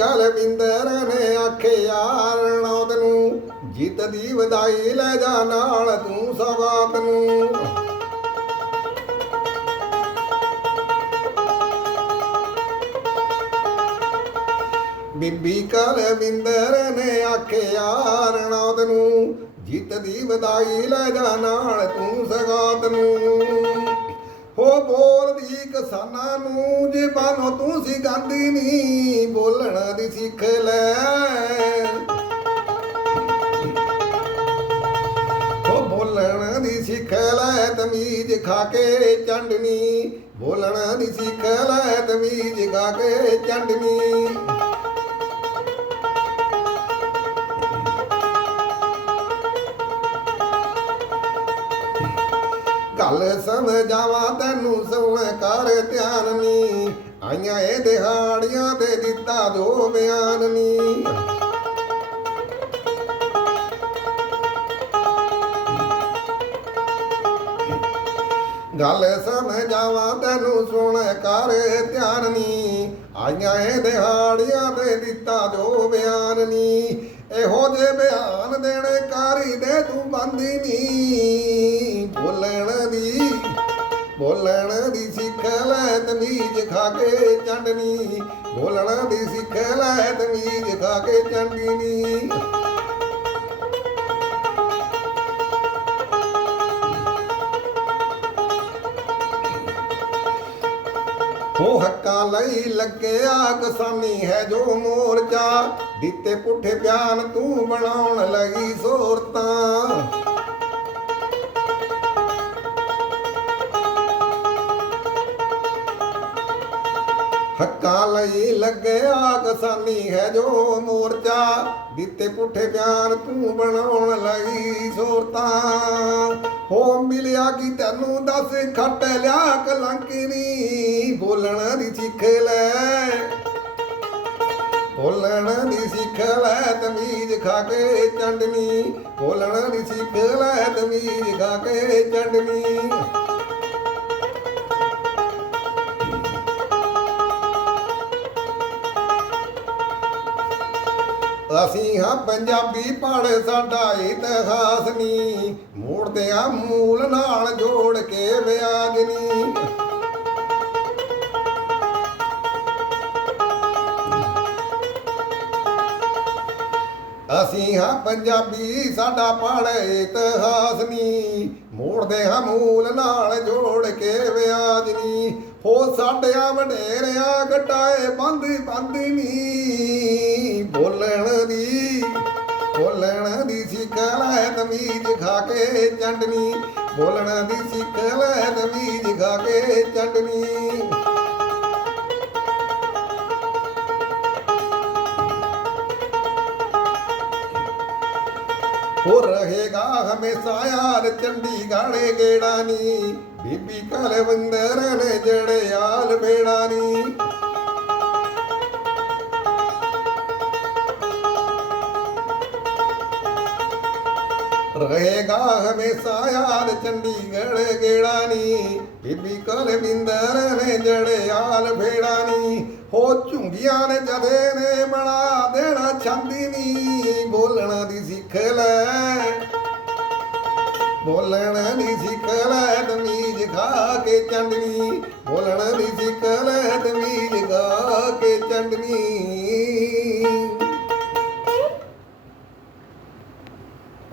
ਕਲਵਿੰਦਰ ਨੇ ਆਖਿਆ ਰਣੌਤ ਨੂੰ ਜਿੱਤ ਦੀ ਵਧਾਈ ਲੈ ਜਾ ਨਾਲ ਤੂੰ ਸਵਾਤ ਨੂੰ। ਬੀਬੀ ਕਲਵਿੰਦਰ ਨੇ ਆਖਿਆ ਰਣੌਤ ਨੂੰ ਜਿੱਤ ਦੀ ਵਧਾਈ ਲੈ ਜਾ ਨਾਲ ਤੂੰ ਸਗਾਤ ਨੂੰ। ਹੋ ਬੋਲਦੀ ਕਿਸਾਨਾਂ ਨੂੰ, ਜੇ ਬਾਨੋ ਤੂੰ ਸੀ ਗਾਂਦੀ ਨਹੀਂ ਬੋਲਣਾ ਦੀ ਸਿੱਖ ਲੈ। ਹੋ ਬੋਲਣ ਦੀ ਸਿੱਖ ਲੈ, ਤਮੀਜ਼ ਖਾ ਕੇ ਚੰਡਨੀ। ਬੋਲਣਾ ਦੀ ਸਿੱਖ ਲੈ, ਤਮੀਜ਼ ਖਾ ਕੇ ਚੰਡਨੀ। ਗੱਲ ਸਮਝਾਵਾਂ, ਤੈਨੂੰ ਸੁਣ ਕਰ ਧਿਆਨ ਨੀ। ਆਈਆਂ ਇਹ ਦਿਹਾੜੀਆਂ ਤੇ ਦਿੱਤਾ ਜੋ ਬਿਆਨ ਨੀ। ਗੱਲ ਸਮਝਾਵਾਂ, ਤੈਨੂੰ ਸੁਣ ਕਰ ਧਿਆਨ ਨੀ। ਆਈਆਂ ਇਹ ਦਿਹਾੜੀਆਂ ਤੇ ਦਿੱਤਾ ਜੋ ਬਿਆਨ ਨੀ। ਇਹੋ ਜੇ ਬਿਆਨ ਦੇਣੇ ਕਾਰੀ ਦੇ ਤੂੰ ਬੰਦੀ ਨੀ। ਬੋਲਣ ਦੀ ਸਿੱਖ ਲੈ ਤਮੀਜ਼ ਖਾ ਕੇ ਚੰਡਨੀ। ਬੋਲਣ ਦੀ ਸਿੱਖ ਲੈ ਤਮੀਜ਼ ਖਾ ਕੇ ਚੰਡਨੀ। ਉਹ ਹੱਕਾਂ ਲਈ ਲੱਗਿਆ ਕਿਸਾਨੀ ਹੈ ਜੋ ਮੋਰਚਾ। ਦਿੱਤੇ ਪੁੱਠੇ ਬਿਆਨ ਤੂੰ ਬਣਾਉਣ ਲੱਗੀ ਹੱਕਾਂ ਲਈ ਲੱਗਿਆ ਕਿਸਾਨੀ ਹੈ ਜੋ ਮੋਰਚਾ, ਦਿੱਤੇ ਪੁੱਠੇ ਬਿਆਨ ਤੂੰ ਬਣਾਉਣ ਲਈ ਸੋਰਤਾਂ। ਹੋ ਮਿਲਿਆ ਕੀ ਤੈਨੂੰ ਦੱਸ, ਖੱਟ ਲਿਆ ਕਲੰਕੀ ਬੋਲਣ ਦੀ ਸਿੱਖ ਲੈ। ਬੋਲਣ ਦੀ ਸਿੱਖ ਲੈ ਤਮੀਜ਼ ਖਾ ਕੇ ਚੰਡਨੀ ਬੋਲਣ ਦੀ ਸਿੱਖ ਲੈ ਤਮੀਜ਼ ਖਾ ਕੇ ਚੰਡਨੀ ਅਸੀਂ ਹਾਂ ਪੰਜਾਬੀ ਪੜ ਸਾਡਾ ਇਤਿਹਾਸ ਨੀ। ਮੋੜਦੇ ਆ ਮੂਲ ਨਾਲ ਜੋੜ ਕੇ ਵਿਆਜ ਨੀ। ਅਸੀਂ ਹਾਂ ਪੰਜਾਬੀ ਸਾਡਾ ਪੜ ਇਤਿਹਾਸ ਨੀ। ਮੋੜਦੇ ਹਾਂ ਮੂਲ ਨਾਲ ਜੋੜ ਕੇ ਵਿਆਜ ਨੀ। ਹੋ ਸਾਡਿਆਂ ਵਡੇਰਿਆਂ ਘਟਾਏ ਬੰਦ ਬੰਦ ਨੀ। ਤਮੀਜ਼ ਖਾ ਕੇ ਚੰਡਨੀ, ਬੋਲਣ ਦੀ ਸਿੱਖ ਲੈ ਤਮੀਜ਼ ਖਾ ਕੇ ਚੰਡਨੀ। ਹੋ ਰਹੇਗਾ ਹਮੇਸ਼ਾ ਯਾਰ ਚੰਡੀਗੜ੍ਹ ਗੇੜਾ ਨੀ, ਬੀਬੀ ਕਲਵੰਦਰ ਨੇ ਜੜੇ ਆਲ ਬੇੜਾ ਰਹੇਗਾ ਹਮੇਸ਼ਾ ਯਾਰ ਚੰਡੀਗੜ੍ਹ ਗੇੜਾ ਨੀ। ਬੀਬੀ ਕਲਵਿੰਦਰ ਨੇ ਜੜੇ ਆਲ ਭੇੜਾ ਨੀ ਹੋ ਝੁੰਗੀਆਂ ਨੇ ਜਦੇ ਨੇ ਬਣਾ ਦੇਣਾ ਛੰਦੀ ਨੀ। ਬੋਲਣਾ ਦੀ ਸਿੱਖ ਲੈ, ਬੋਲਣ ਦੀ ਸਿੱਖ ਲੈ ਤਮੀਜ਼ ਖਾ ਕੇ ਚੰਡਨੀ। ਬੋਲਣ ਦੀ ਸਿੱਖ ਲੈ